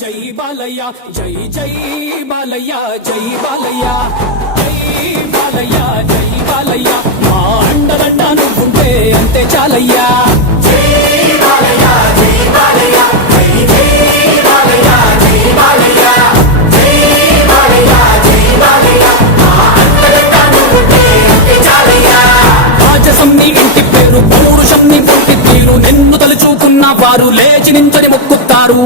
జై బాలయ్య జై జై బాలయ్య జై బాలయ్య జై బాలయ్య జై బాలయ్య మా అండదండ నువ్వుంటే అంతే చాలయ్యా జై బాలయ్య జై బాలయ్య జై జై బాలయ్య జై బాలయ్య జై బాలయ్య జై బాలయ్య మా అండదండ నువ్వుంటే అంతే చాలయ్యా రాజసం నీ ఇంటి పేరు పౌరుషం నీ పుట్టి తీరు నిన్ను తలుచుకున్న వారు లేచి నించని మొక్కుతారు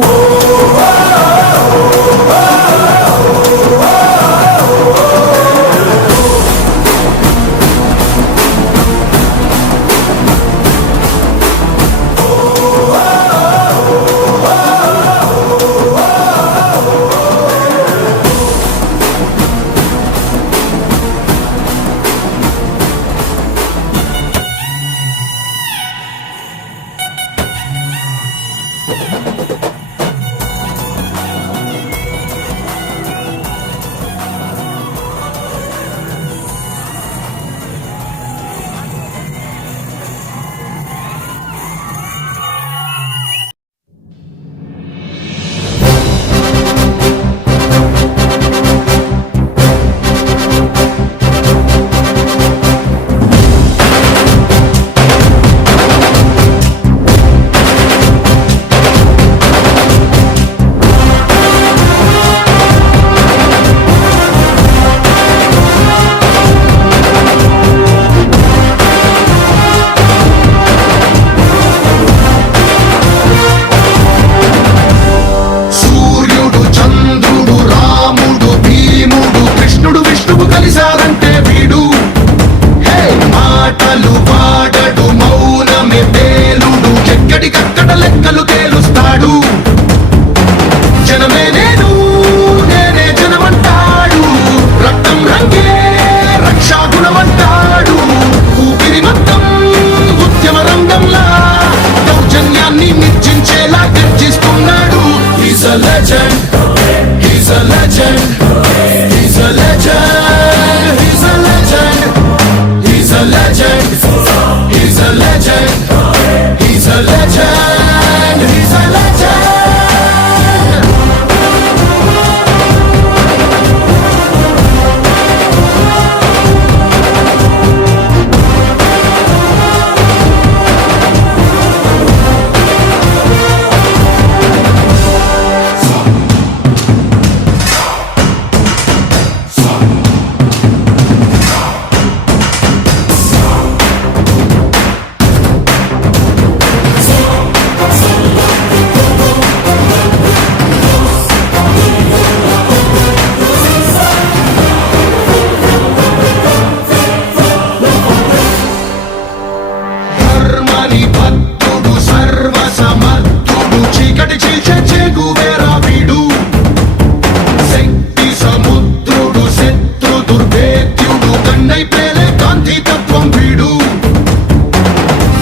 He's a legend. He's a legend. He's a legend. He's a legend. He's a legend. He's a legend. He's a legend.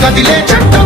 కదిలే చట్టం